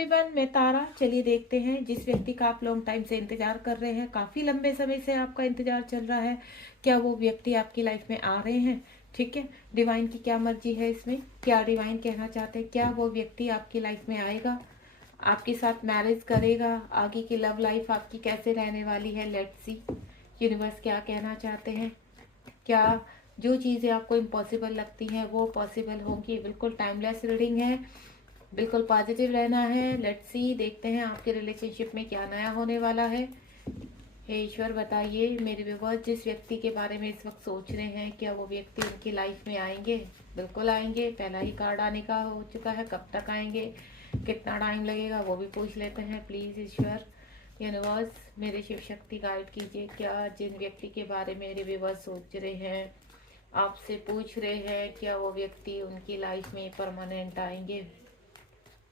Everyone, मैं तारा। चलिए देखते हैं जिस व्यक्ति का आप लॉन्ग टाइम से इंतजार कर रहे हैं, काफी लंबे समय से आपका इंतजार चल रहा है, क्या वो व्यक्ति आपकी लाइफ में आ रहे हैं। ठीक है, डिवाइन की क्या मर्जी है इसमें, क्या डिवाइन कहना चाहते हैं, क्या वो व्यक्ति आपकी लाइफ में आएगा, आपके साथ मैरिज करेगा, आगे की लव लाइफ आपकी कैसे रहने वाली है। लेट्स सी यूनिवर्स क्या कहना चाहते हैं। क्या जो चीज़ें आपको इम्पॉसिबल लगती हैं वो पॉसिबल होंगी। बिल्कुल टाइमलेस रीडिंग है, बिल्कुल पॉजिटिव रहना है। लेट्स सी, देखते हैं आपके रिलेशनशिप में क्या नया होने वाला है। हे ईश्वर बताइए मेरे व्यूअर्स, जिस व्यक्ति के बारे में इस वक्त सोच रहे हैं, क्या वो व्यक्ति उनकी लाइफ में आएंगे। बिल्कुल आएंगे, पहला ही कार्ड आने का हो चुका है। कब तक आएंगे, कितना टाइम लगेगा, वो भी पूछ लेते हैं। प्लीज़ ईश्वर यूनिवर्स मेरे शिव शक्ति गाइड कीजिए, क्या जिन व्यक्ति के बारे में मेरे व्यूअर्स सोच रहे हैं, आपसे पूछ रहे हैं, क्या वो व्यक्ति उनकी लाइफ में परमानेंट आएंगे।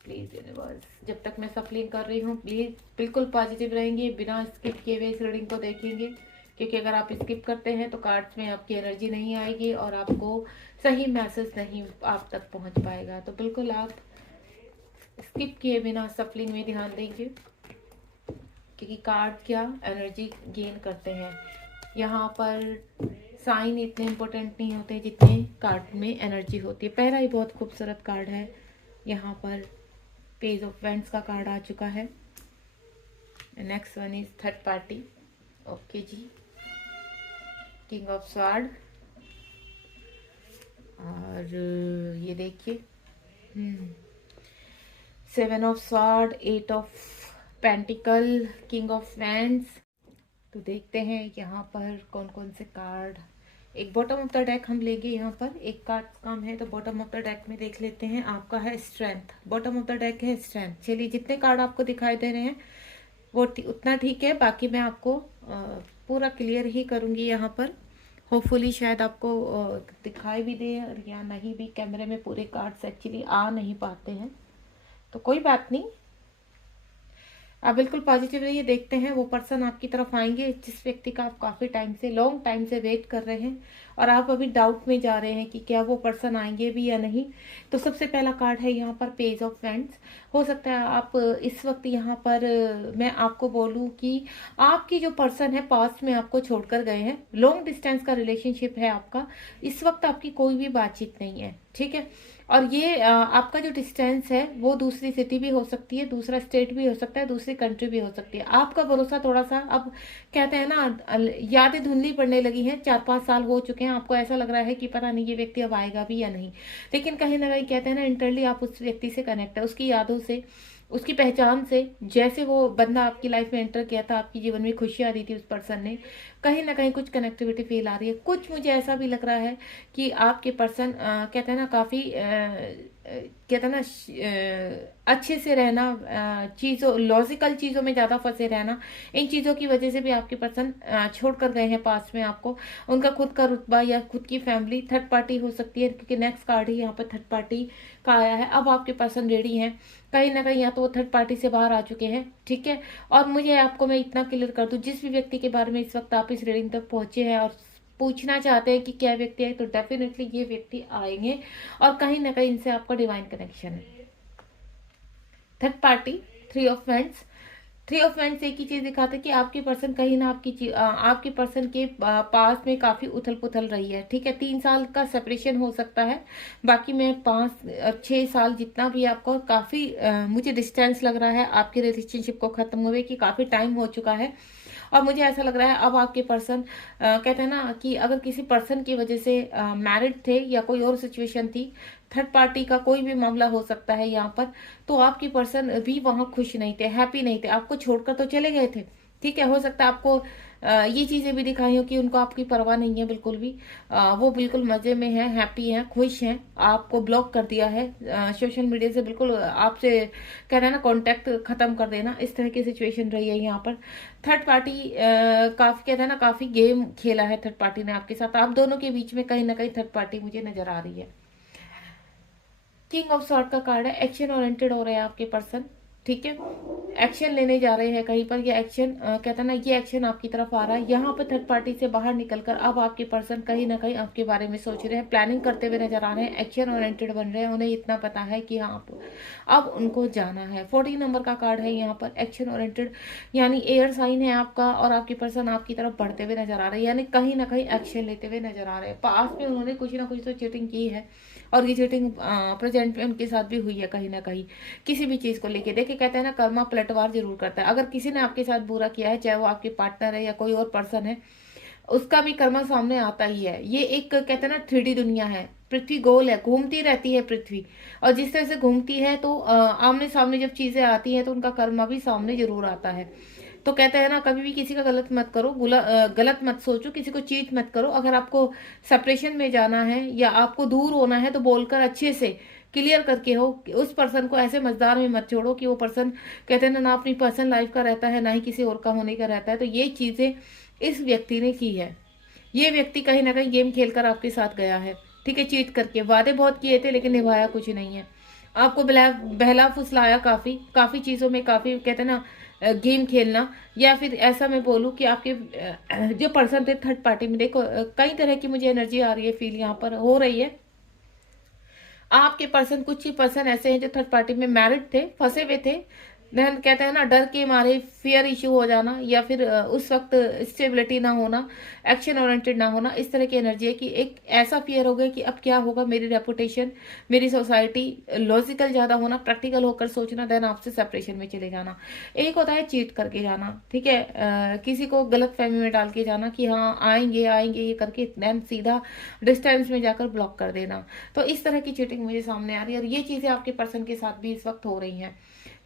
प्लीज़ यूनिवर्स, जब तक मैं सफलिंग कर रही हूँ प्लीज़ बिल्कुल पॉजिटिव रहेंगे, बिना स्किप किए हुए इस रीडिंग को देखेंगे, क्योंकि अगर आप स्किप करते हैं तो कार्ड्स में आपकी एनर्जी नहीं आएगी और आपको सही मैसेज नहीं आप तक पहुँच पाएगा। तो बिल्कुल आप स्किप किए बिना सफलिंग में ध्यान देंगे, क्योंकि कार्ड क्या एनर्जी गेन करते हैं। यहाँ पर साइन इतने इम्पोर्टेंट नहीं होते जितने कार्ड में एनर्जी होती है। पहला ही बहुत खूबसूरत कार्ड है, यहाँ पर पेज ऑफ वेंट्स का कार्ड आ चुका है। Next one is third party. Okay ji, king of sword, और ये देखिए seven of sword, eight of pentacle, king of wands. तो देखते हैं यहाँ पर कौन कौन से कार्ड। एक बॉटम ऑफ द डेक हम लेंगे, यहाँ पर एक कार्ड कम है तो बॉटम ऑफ द डेक में देख लेते हैं। आपका है strength, bottom of the deck है स्ट्रेंथ। चलिए जितने कार्ड आपको दिखाई दे रहे हैं वो उतना ठीक है, बाकी मैं आपको पूरा क्लियर ही करूँगी यहाँ पर। होपफुली शायद आपको दिखाई भी दे या नहीं भी, कैमरे में पूरे कार्ड्स एक्चुअली आ नहीं पाते हैं, तो कोई बात नहीं। आप बिल्कुल पॉजिटिव रहिए, देखते हैं वो पर्सन आपकी तरफ आएंगे जिस व्यक्ति का आप काफ़ी टाइम से लॉन्ग टाइम से वेट कर रहे हैं और आप अभी डाउट में जा रहे हैं कि क्या वो पर्सन आएंगे भी या नहीं। तो सबसे पहला कार्ड है यहाँ पर पेज ऑफ वेंट्स। हो सकता है आप इस वक्त यहाँ पर मैं आपको बोलूँ कि आपकी जो पर्सन है पास्ट में आपको छोड़कर गए हैं, लॉन्ग डिस्टेंस का रिलेशनशिप है आपका, इस वक्त आपकी कोई भी बातचीत नहीं है। ठीक है, और ये आपका जो डिस्टेंस है वो दूसरी सिटी भी हो सकती है, दूसरा स्टेट भी हो सकता है, दूसरी कंट्री भी हो सकती है। आपका भरोसा थोड़ा सा, अब कहते हैं ना यादें धुंधली पड़ने लगी हैं, 4-5 साल हो चुके हैं, आपको ऐसा लग रहा है कि पता नहीं ये व्यक्ति अब आएगा भी या नहीं। लेकिन कहीं ना कहीं कहते हैं ना इंटरली आप उस व्यक्ति से कनेक्ट है, उसकी यादों से, उसकी पहचान से। जैसे वो बंदा आपकी लाइफ में एंटर किया था, आपकी जीवन में खुशियाँ दी थी उस पर्सन ने, कहीं ना कहीं कुछ कनेक्टिविटी फील आ रही है। कुछ मुझे ऐसा भी लग रहा है कि आपके पर्सन कहते हैं ना काफ़ी कहते हैं ना अच्छे से रहना, चीज़ों लॉजिकल चीज़ों में ज़्यादा फंसे रहना, इन चीज़ों की वजह से भी आपके पर्सन छोड़ कर गए हैं पास्ट में आपको। उनका खुद का रुतबा या खुद की फैमिली, थर्ड पार्टी हो सकती है, क्योंकि नेक्स्ट कार्ड ही यहाँ पर थर्ड पार्टी का आया है। अब आपके पर्सन रेडी हैं कहीं ना कहीं, या तो वो थर्ड पार्टी से बाहर आ चुके हैं। ठीक है, और मुझे आपको मैं इतना क्लियर कर दूं, जिस भी व्यक्ति के बारे में इस वक्त आप इस रीडिंग तक पहुंचे हैं और पूछना चाहते हैं कि क्या व्यक्ति है, तो डेफिनेटली ये व्यक्ति आएंगे और कहीं ना कहीं इनसे आपका डिवाइन कनेक्शन है। Third party, three of vents. Three of vents एक ही चीज दिखाते हैं कि आपके पर्सन कहीं ना आपके पर्सन के पास में काफी उथल पुथल रही है। ठीक है, 3 साल का सेपरेशन हो सकता है, बाकी मैं 5-6 साल जितना भी आपको काफी मुझे डिस्टेंस लग रहा है आपके रिलेशनशिप को खत्म हुए, कि काफी टाइम हो चुका है। और मुझे ऐसा लग रहा है अब आपके पर्सन कहते हैं ना कि अगर किसी पर्सन की वजह से मैरिड थे या कोई और सिचुएशन थी, थर्ड पार्टी का कोई भी मामला हो सकता है यहाँ पर, तो आपके पर्सन भी वहां खुश नहीं थे, हैप्पी नहीं थे, आपको छोड़कर तो चले गए थे। ठीक है, हो सकता है आपको ये चीजें भी दिखाई हो कि उनको आपकी परवाह नहीं है बिल्कुल भी, वो बिल्कुल मजे में हैं, हैप्पी हैं, खुश हैं। आपको ब्लॉक कर दिया है सोशल मीडिया से, बिल्कुल आपसे कहते हैं ना कांटेक्ट खत्म कर देना, इस तरह की सिचुएशन रही है यहाँ पर। थर्ड पार्टी काफी कहते हैं ना काफी गेम खेला है थर्ड पार्टी ने आपके साथ, आप दोनों के बीच में कहीं ना कहीं थर्ड पार्टी मुझे नजर आ रही है। किंग ऑफ सॉर्ड का कार्ड है, एक्शन ओरिएंटेड हो रहे हैं आपके पर्सन। ठीक है, एक्शन लेने जा रहे हैं कहीं पर, ये एक्शन कहते हैं ना, ये एक्शन आपकी तरफ आ रहा है। यहाँ पर थर्ड पार्टी से बाहर निकलकर अब आपके पर्सन कहीं ना कहीं आपके बारे में सोच रहे हैं, प्लानिंग करते हुए नजर आ रहे हैं, एक्शन ओरिएंटेड बन रहे हैं। उन्हें इतना पता है कि हाँ अब उनको जाना है। 14 नंबर का कार्ड है यहाँ पर, एक्शन ओरिएंटेड, यानी एयर साइन है आपका, और आपके पर्सन आपकी तरफ बढ़ते हुए नजर आ रहे हैं, यानी कहीं ना कहीं एक्शन लेते हुए नजर आ रहे हैं। पास में उन्होंने कुछ ना कुछ तो चीटिंग की है, और ये चीटिंग प्रेजेंट में उनके साथ भी हुई है कहीं ना कहीं, किसी भी चीज को लेके। देखिए कहते हैं ना, कर्मा पलटवार जरूर करता है। अगर किसी ने आपके साथ बुरा किया है, चाहे वो आपके पार्टनर है या कोई और पर्सन है, उसका भी कर्मा सामने आता ही है। ये एक कहते हैं ना 3D दुनिया है, पृथ्वी गोल है, घूमती रहती है पृथ्वी, और जिस तरह से घूमती है तो आमने सामने जब चीजें आती हैं तो उनका कर्मा भी सामने जरूर आता है। तो कहते हैं ना, कभी भी किसी का गलत मत करो, गलत मत सोचो, किसी को चीट मत करो। अगर आपको सेपरेशन में जाना है या आपको दूर होना है तो बोलकर अच्छे से क्लियर करके हो। उस पर्सन को ऐसे मजदार में मत छोड़ो कि वो पर्सन कहते हैं ना अपनी पर्सनल लाइफ का रहता है, ना ही किसी और का होने का रहता है। तो ये चीजें इस व्यक्ति ने की है। ये व्यक्ति कहीं ना कहीं गेम खेलकर आपके साथ गया है, ठीक है, चीट करके। वादे बहुत किए थे लेकिन निभाया कुछ नहीं है। आपको बहला फुसलाया काफी काफी चीजों में, काफी कहते हैं ना गेम खेलना। या फिर ऐसा मैं बोलूं कि आपके जो पर्सन थे थर्ड पार्टी में, देखो कई तरह की मुझे एनर्जी आ रही है, फील यहाँ पर हो रही है। आपके पर्सन, कुछ ही पर्सन ऐसे हैं जो थर्ड पार्टी में मैरिड थे, फंसे हुए थे, देन कहते हैं ना डर के मारे, फियर इश्यू हो जाना, या फिर उस वक्त स्टेबिलिटी ना होना, एक्शन ओरिएंटेड ना होना, इस तरह की एनर्जी है कि एक ऐसा फियर हो गया कि अब क्या होगा, मेरी रेपुटेशन, मेरी सोसाइटी। लॉजिकल ज्यादा होना, प्रैक्टिकल होकर सोचना, देन आपसे सेपरेशन में चले जाना। एक होता है चीट करके जाना, ठीक है, किसी को गलत फहमी में डाल के जाना कि हाँ आएंगे आएंगे ये करके, देन सीधा डिस्टेंस में जाकर ब्लॉक कर देना। तो इस तरह की चीटिंग मुझे सामने आ रही है, और ये चीजें आपके पर्सन के साथ भी इस वक्त हो रही हैं,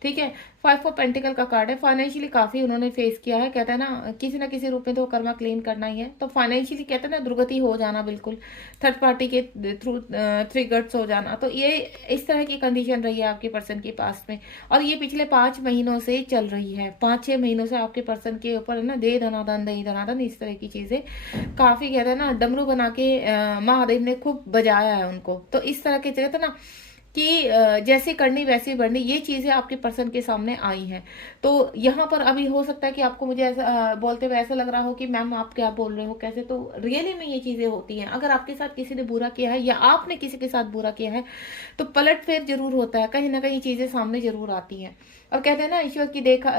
ठीक है। 5 ऑफ पेंटिकल का कार्ड है। फाइनेंशियली काफी उन्होंने फेस किया है, कहते हैं ना किसी रूप में तो कर्मा क्लीन करना ही है। तो फाइनेंशियली कहते हैं ना दुर्गति हो जाना, बिल्कुल थर्ड पार्टी के थ्रू ट्रिगर्स हो जाना। तो ये इस तरह की कंडीशन रही है आपके पर्सन के पास में, और ये पिछले 5 महीनों से चल रही है। 5-6 महीनों से आपके पर्सन के ऊपर है ना दे धनाधन दही धनाधन, इस तरह की चीजें काफी कहते हैं ना डमरू बना के महादेव ने खूब बजाया है उनको। तो इस तरह के कहते हैं ना कि जैसे करनी वैसे बढ़नी, ये चीजें आपके पर्सन के सामने आई हैं। तो यहाँ पर अभी हो सकता है कि आपको मुझे ऐसा बोलते हुए ऐसा लग रहा हो कि मैम आप क्या बोल रहे हो, कैसे। तो रियली में ये चीजें होती हैं। अगर आपके साथ किसी ने बुरा किया है या आपने किसी के साथ बुरा किया है तो पलट फेर जरूर होता है, कहीं ना कहीं चीजें सामने जरूर आती हैं। और कहते हैं ना ईश्वर की देखा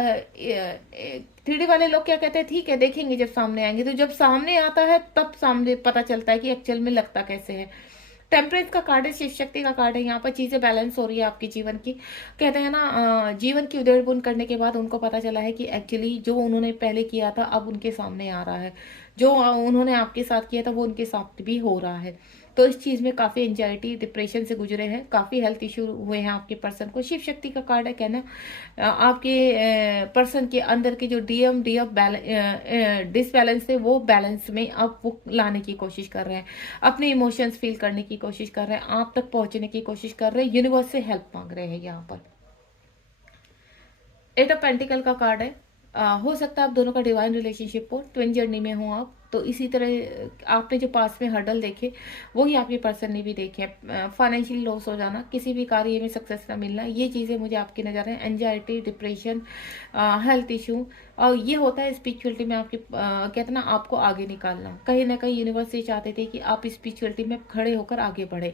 3D वाले लोग क्या कहते हैं, ठीक है देखेंगे जब सामने आएंगे। तो जब सामने आता है तब सामने पता चलता है कि एक्चुअल में लगता कैसे है। टेम्परेंस का कार्ड है, शिव शक्ति का कार्ड है। यहाँ पर चीजें बैलेंस हो रही है आपके जीवन की। कहते हैं ना जीवन की उधेड़ बुन करने के बाद उनको पता चला है कि एक्चुअली जो उन्होंने पहले किया था अब उनके सामने आ रहा है, जो उन्होंने आपके साथ किया था वो उनके साथ भी हो रहा है। तो इस चीज में काफी एंजाइटी डिप्रेशन से गुजरे हैं, काफी हेल्थ इश्यू हुए हैं आपके पर्सन को। शिव शक्ति का कार्ड है, कहना आपके पर्सन के अंदर के जो डीएफ डिसबैलेंस थे वो बैलेंस में अब वो लाने की कोशिश कर रहे हैं, अपने इमोशंस फील करने की कोशिश कर रहे हैं, आप तक पहुंचने की कोशिश कर रहे हैं, यूनिवर्स से हेल्प मांग रहे हैं। यहाँ पर 8 ऑफ पेंटिकल का कार्ड है। हो सकता है आप दोनों का डिवाइन रिलेशनशिप हो, ट्विन जर्नी में हो आप। तो इसी तरह आपने जो पास में हर्डल देखे वही आपके पर्सन ने भी देखे। फाइनेंशियली लॉस हो जाना, किसी भी कार्य में सक्सेस ना मिलना, ये चीजें मुझे आपकी नजर है। एंजाइटी, डिप्रेशन, हेल्थ इशू, और ये होता है स्पिरिचुअलिटी में आपके कहते हैं ना आपको आगे निकालना। कहीं ना कहीं यूनिवर्स ये चाहते थे कि आप स्पिरिचुअलिटी में खड़े होकर आगे बढ़े।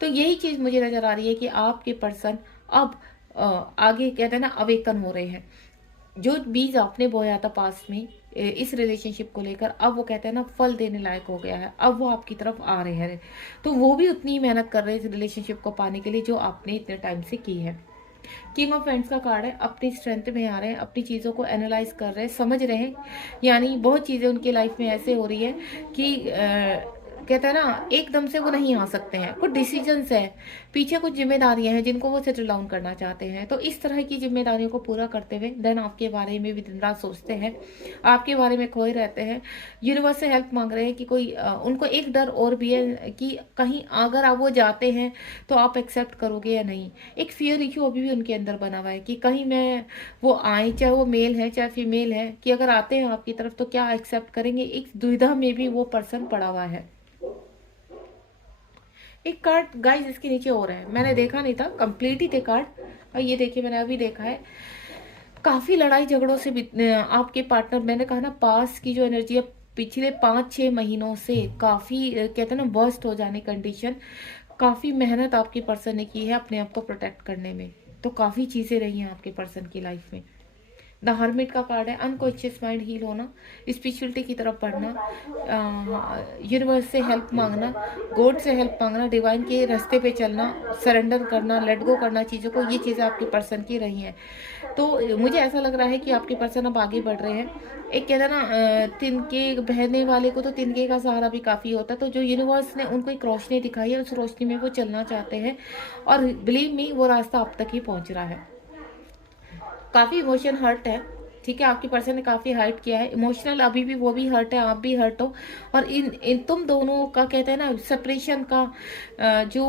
तो यही चीज मुझे नजर आ रही है कि आपके पर्सन अब आगे कहते हैं ना अवेकन हो रहे हैं। जो बीज आपने बोया था पास में इस रिलेशनशिप को लेकर, अब वो कहते हैं ना फल देने लायक हो गया है, अब वो आपकी तरफ आ रहे हैं। तो वो भी उतनी ही मेहनत कर रहे हैं इस रिलेशनशिप को पाने के लिए जो आपने इतने टाइम से की है। किंग ऑफ फ्रेंड्स का कार्ड है। अपनी स्ट्रेंथ में आ रहे हैं, अपनी चीज़ों को एनालाइज कर रहे हैं, समझ रहे हैं। यानी बहुत चीज़ें उनकी लाइफ में ऐसे हो रही है कि कहते हैं ना एकदम से वो नहीं आ सकते हैं, कुछ डिसीजंस है, पीछे कुछ जिम्मेदारियां हैं जिनको वो सेटल डाउन करना चाहते हैं। तो इस तरह की जिम्मेदारियों को पूरा करते हुए देन आपके बारे में भी दिन रात सोचते हैं, आपके बारे में खोए रहते हैं। यूनिवर्स से हेल्प मांग रहे हैं कि कोई उनको एक डर और भी है कि कहीं अगर आप वो जाते हैं तो आप एक्सेप्ट करोगे या नहीं। एक फियर इशू अभी भी उनके अंदर बना हुआ है कि कहीं मैं वो आए, चाहे वो मेल है चाहे फीमेल है, कि अगर आते हैं आपकी तरफ तो क्या एक्सेप्ट करेंगे। एक दुविधा में भी वो पर्सन पड़ा हुआ है। एक कार्ड गाइस इसके नीचे और है, मैंने देखा नहीं था, कंप्लीट ही थे कार्ड। और ये देखिए मैंने अभी देखा है, काफी लड़ाई झगड़ों से आपके पार्टनर, मैंने कहा ना पास की जो एनर्जी है पिछले 5-6 महीनों से काफी कहते हैं ना वर्स्ट हो जाने कंडीशन, काफी मेहनत आपके पर्सन ने की है अपने आप को प्रोटेक्ट करने में। तो काफी चीजें रही हैं आपके पर्सन की लाइफ में। द हर्मिट का कार्ड है, अनकॉन्शियस माइंड हील होना, स्पिरिचुअलिटी की तरफ बढ़ना, यूनिवर्स से हेल्प मांगना, गॉड से हेल्प मांगना, डिवाइन के रास्ते पे चलना, सरेंडर करना, लेट गो करना चीज़ों को, ये चीज़ें आपके पर्सन की रही हैं। तो मुझे ऐसा लग रहा है कि आपके पर्सन अब आगे बढ़ रहे हैं। एक कहता है ना तिनके बहने वाले को तो तिनके का सहारा भी काफ़ी होता है। तो जो यूनिवर्स ने उनको एक रोशनी दिखाई है, उस रोशनी में वो चलना चाहते हैं और बिलीव मी वो रास्ता आप तक ही पहुंच रहा है। काफ़ी इमोशन हर्ट है, ठीक है, आपकी पर्सन ने काफ़ी हर्ट किया है इमोशनल, अभी भी वो भी हर्ट है, आप भी हर्ट हो। और इन तुम दोनों का कहते हैं ना सेपरेशन का जो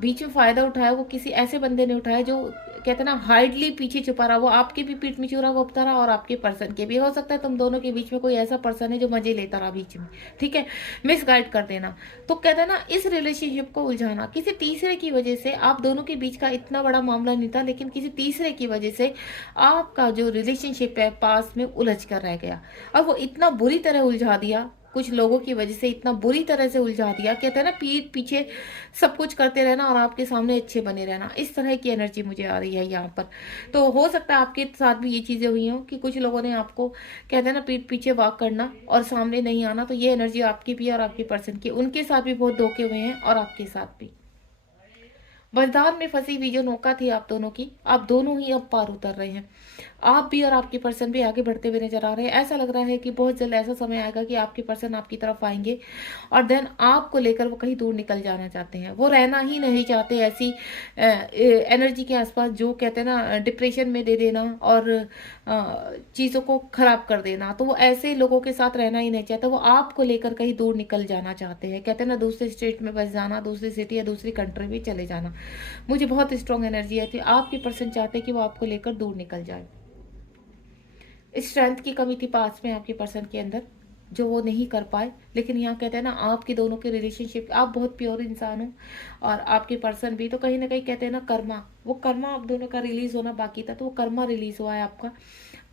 बीच में फायदा उठाया वो किसी ऐसे बंदे ने उठाया जो कहते हैं ना हाइडली पीछे छुपा रहा, वो आपके भी पीठ में छुरा हुआ रहा और आपके पर्सन के भी। हो सकता है तुम दोनों के बीच में कोई ऐसा पर्सन है जो मजे लेता रहा बीच में, ठीक है, मिस गाइड कर देना। तो कहते हैं ना इस रिलेशनशिप को उलझाना किसी तीसरे की वजह से, आप दोनों के बीच का इतना बड़ा मामला नहीं था लेकिन किसी तीसरे की वजह से आपका जो रिलेशनशिप है पास में उलझ कर रह गया। और वो इतना बुरी तरह उलझा दिया, कुछ लोगों की वजह से इतना बुरी तरह से उलझा दिया, कहते हैं ना पीठ पीछे सब कुछ करते रहना और आपके सामने अच्छे बने रहना, इस तरह की एनर्जी मुझे आ रही है यहाँ पर। तो हो सकता है आपके साथ भी ये चीजें हुई हों कि कुछ लोगों ने आपको कहते हैं ना पीठ पीछे वाक करना और सामने नहीं आना। तो ये एनर्जी आपकी भी और आपके पर्सन की, उनके साथ भी बहुत धोखे हुए हैं और आपके साथ भी। वरदान में फंसी हुई जो नौका थी आप दोनों की, आप दोनों ही अब पार उतर रहे हैं। आप भी और आपके पर्सन भी आगे बढ़ते हुए नजर आ रहे हैं। ऐसा लग रहा है कि बहुत जल्द ऐसा समय आएगा कि आपके पर्सन आपकी तरफ आएंगे और देन आपको लेकर वो कहीं दूर निकल जाना चाहते हैं। वो रहना ही नहीं चाहते ऐसी एनर्जी के आसपास जो कहते हैं ना डिप्रेशन में दे देना और चीज़ों को खराब कर देना। तो वो ऐसे लोगों के साथ रहना ही नहीं चाहते, वो आपको लेकर कहीं दूर निकल जाना चाहते हैं। कहते हैं ना दूसरे स्टेट में बस जाना, दूसरी सिटी या दूसरी कंट्री में चले जाना। मुझे बहुत स्ट्रॉन्ग एनर्जी है कि आपके पर्सन चाहते हैं कि वो आपको लेकर दूर निकल जाए। स्ट्रेंथ की कमी थी पास में आपके पर्सन के अंदर जो वो नहीं कर पाए, लेकिन यहाँ कहते हैं ना आपके दोनों के रिलेशनशिप, आप बहुत प्योर इंसान हो और आपके पर्सन भी। तो कहीं ना कहीं कहते हैं ना कर्मा, वो कर्मा आप दोनों का रिलीज होना बाकी था, तो वो कर्मा रिलीज हुआ है आपका।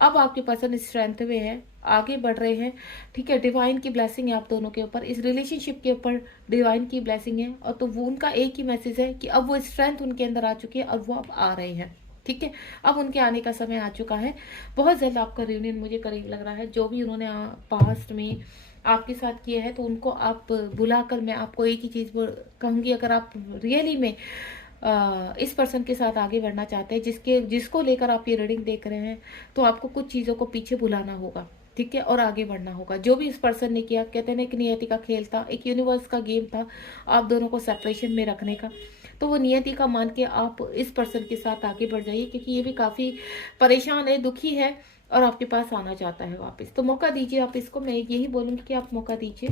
अब आपके पर्सन स्ट्रेंथ में है, आगे बढ़ रहे हैं, ठीक है। डिवाइन की ब्लेसिंग है आप दोनों के ऊपर, इस रिलेशनशिप के ऊपर डिवाइन की ब्लेसिंग है। और तो वो उनका एक ही मैसेज है कि अब वो स्ट्रेंथ उनके अंदर आ चुकी है और वो अब आ रहे हैं, ठीक है। अब उनके आने का समय आ चुका है। बहुत जल्द आपका रियूनियन मुझे करीब लग रहा है। जो भी उन्होंने पास्ट में आपके साथ किया है तो उनको आप बुलाकर, मैं आपको एक ही चीज़ कहूँगी, अगर आप रियली में इस पर्सन के साथ आगे बढ़ना चाहते हैं जिसको लेकर आप ये रीडिंग देख रहे हैं, तो आपको कुछ चीज़ों को पीछे भुलाना होगा, ठीक है, और आगे बढ़ना होगा। जो भी इस पर्सन ने किया, कहते हैं एक नियति का खेल था, एक यूनिवर्स का गेम था आप दोनों को सेपरेशन में रखने का। तो वो नियति का मान के आप इस पर्सन के साथ आगे बढ़ जाइए, क्योंकि ये भी काफ़ी परेशान है, दुखी है और आपके पास आना चाहता है वापस। तो मौका दीजिए आप इसको, मैं यही बोलूँगी कि आप मौका दीजिए।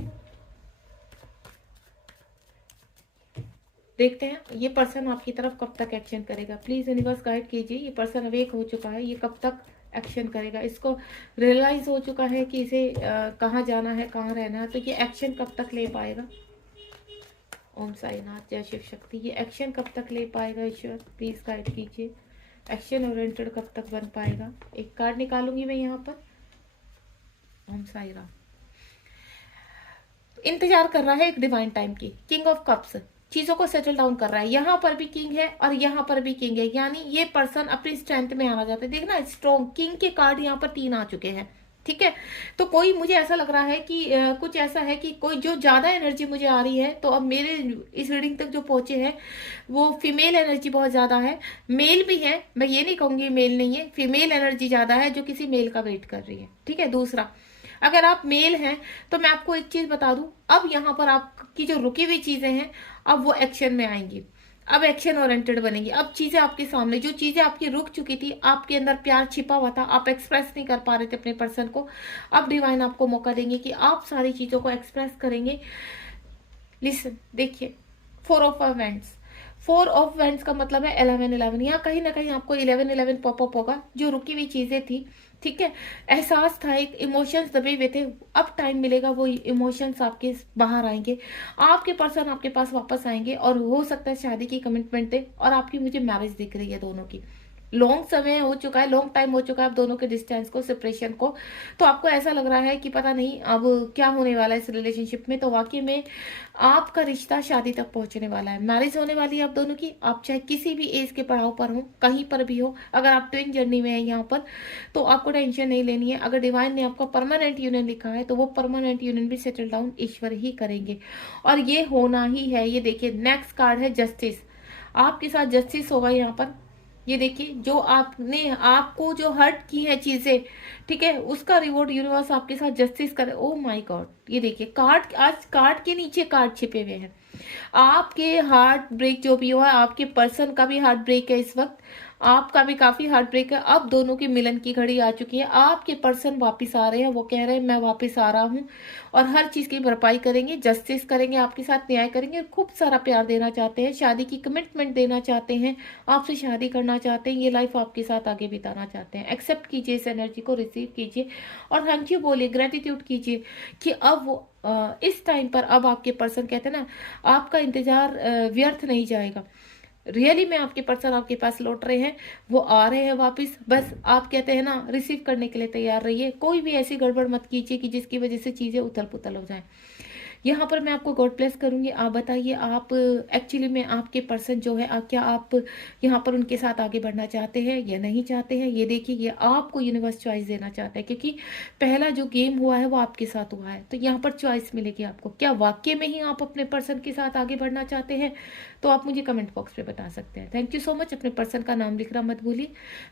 देखते हैं ये पर्सन आपकी तरफ कब तक एक्शन करेगा। प्लीज़ यूनिवर्स गाइड कीजिए, ये पर्सन अवेक हो चुका है, ये कब तक एक्शन करेगा। इसको रियलाइज हो चुका है कि इसे कहाँ जाना है, कहाँ रहना है, तो ये एक्शन कब तक ले पाएगा। ओम साईनाथ, जय शिव शक्ति। ये एक्शन कब तक ले पाएगा ईश्वर, प्लीज गाइड कीजिए। एक्शन ओरिएंटेड कब तक बन पाएगा। एक कार्ड निकालूंगी मैं यहाँ पर। ओम साई राम। इंतजार कर रहा है एक डिवाइन टाइम की, किंग ऑफ कप्स, चीजों को सेटल डाउन कर रहा है। यहाँ पर भी किंग है और यहाँ पर भी किंग है, यानी ये पर्सन अपनी स्ट्रेंथ में आना चाहता है। देखना स्ट्रॉन्ग किंग के कार्ड यहाँ पर 3 आ चुके हैं, ठीक है। तो कोई मुझे ऐसा लग रहा है कि कुछ ऐसा है कि कोई जो ज्यादा एनर्जी मुझे आ रही है, तो अब मेरे इस रीडिंग तक जो पहुंचे हैं वो फीमेल एनर्जी बहुत ज्यादा है। मेल भी है, मैं ये नहीं कहूंगी मेल नहीं है, फीमेल एनर्जी ज्यादा है जो किसी मेल का वेट कर रही है, ठीक है। दूसरा, अगर आप मेल हैं तो मैं आपको एक चीज बता दूं, अब यहाँ पर आपकी जो रुकी हुई चीजें हैं अब वो एक्शन में आएंगी, अब एक्शन ओरिएंटेड बनेगी। अब चीजें आपके सामने, जो चीजें आपकी रुक चुकी थी, आपके अंदर प्यार छिपा हुआ था, आप एक्सप्रेस नहीं कर पा रहे थे अपने पर्सन को, अब डिवाइन आपको मौका देंगे कि आप सारी चीजों को एक्सप्रेस करेंगे। लिसन, देखिए 4 ऑफ वेंट्स, 4 ऑफ वेंट्स का मतलब है 11-11। यहाँ कहीं ना कहीं आपको 11-11 पॉपअप होगा, जो रुकी हुई चीजें थी, ठीक है, एहसास था, एक इमोशंस दबे हुए थे, अब टाइम मिलेगा वो इमोशंस आपके बाहर आएंगे, आपके पर्सन आपके पास वापस आएंगे और हो सकता है शादी की कमिटमेंट दे। और आपकी मुझे मैरिज दिख रही है दोनों की, लॉन्ग समय हो चुका है, लॉन्ग टाइम हो चुका है आप दोनों के डिस्टेंस को, सेपरेशन को। तो आपको ऐसा लग रहा है कि पता नहीं अब क्या होने वाला है इस रिलेशनशिप में। तो वाकई में आपका रिश्ता शादी तक पहुंचने वाला है, मैरिज होने वाली है आप दोनों की। आप चाहे किसी भी एज के पड़ाव पर हो, कहीं पर भी हो, अगर आप ट्विन जर्नी में है यहाँ पर, तो आपको टेंशन नहीं लेनी है। अगर डिवाइन ने आपका परमानेंट यूनियन लिखा है तो वो परमानेंट यूनियन भी सेटल डाउन ईश्वर ही करेंगे, और ये होना ही है। ये देखिए नेक्स्ट कार्ड है जस्टिस, आपके साथ जस्टिस होगा यहाँ पर। ये देखिए जो आपने, आपको जो हर्ट की है चीजें, ठीक है, उसका रिवॉर्ड यूनिवर्स आपके साथ जस्टिस करे। ओ माय गॉड, ये देखिए कार्ड, आज कार्ड के नीचे कार्ड छिपे हुए हैं। आपके हार्ट ब्रेक जो भी हुआ, आपके पर्सन का भी हार्ट ब्रेक है इस वक्त, आपका भी काफी हार्ट ब्रेक है। अब दोनों की मिलन की घड़ी आ चुकी है, आपके पर्सन वापस आ रहे हैं, वो कह रहे हैं मैं वापस आ रहा हूँ, और हर चीज की भरपाई करेंगे, जस्टिस करेंगे, आपके साथ न्याय करेंगे, खूब सारा प्यार देना चाहते हैं, शादी की कमिटमेंट देना चाहते हैं, आपसे शादी करना चाहते हैं, ये लाइफ आपके साथ आगे बिताना चाहते हैं। एक्सेप्ट कीजिए इस एनर्जी को, रिसीव कीजिए और थैंक यू बोलिए, ग्रेटिट्यूड कीजिए कि अब वो इस टाइम पर अब आपके पर्सन कहते हैं ना, आपका इंतजार व्यर्थ नहीं जाएगा। रियली में आपके पर्सन आपके पास लौट रहे हैं, वो आ रहे हैं वापस। बस आप कहते हैं ना, रिसीव करने के लिए तैयार रहिए, कोई भी ऐसी गड़बड़ मत कीजिए कि जिसकी वजह से चीजें उथल पुथल हो जाए। यहाँ पर मैं आपको गॉड ब्लेस करूंगी। आप बताइए, आप एक्चुअली में आपके पर्सन जो है, क्या आप यहाँ पर उनके साथ आगे बढ़ना चाहते हैं या नहीं चाहते हैं? ये देखिए, ये आपको यूनिवर्स चॉइस देना चाहता है, क्योंकि पहला जो गेम हुआ है वो आपके साथ हुआ है, तो यहाँ पर चॉइस मिलेगी आपको। क्या वाकई में ही आप अपने पर्सन के साथ आगे बढ़ना चाहते हैं? तो आप मुझे कमेंट बॉक्स में बता सकते हैं। Thank you so much. अपने पर्सन का नाम लिखना मत भूलिए।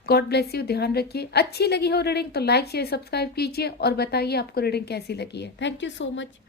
गॉड ब्लेस यू, ध्यान रखिए। अच्छी लगी हो रीडिंग तो लाइक शेयर सब्सक्राइब कीजिए और बताइए आपको रीडिंग कैसी लगी है। Thank you so much.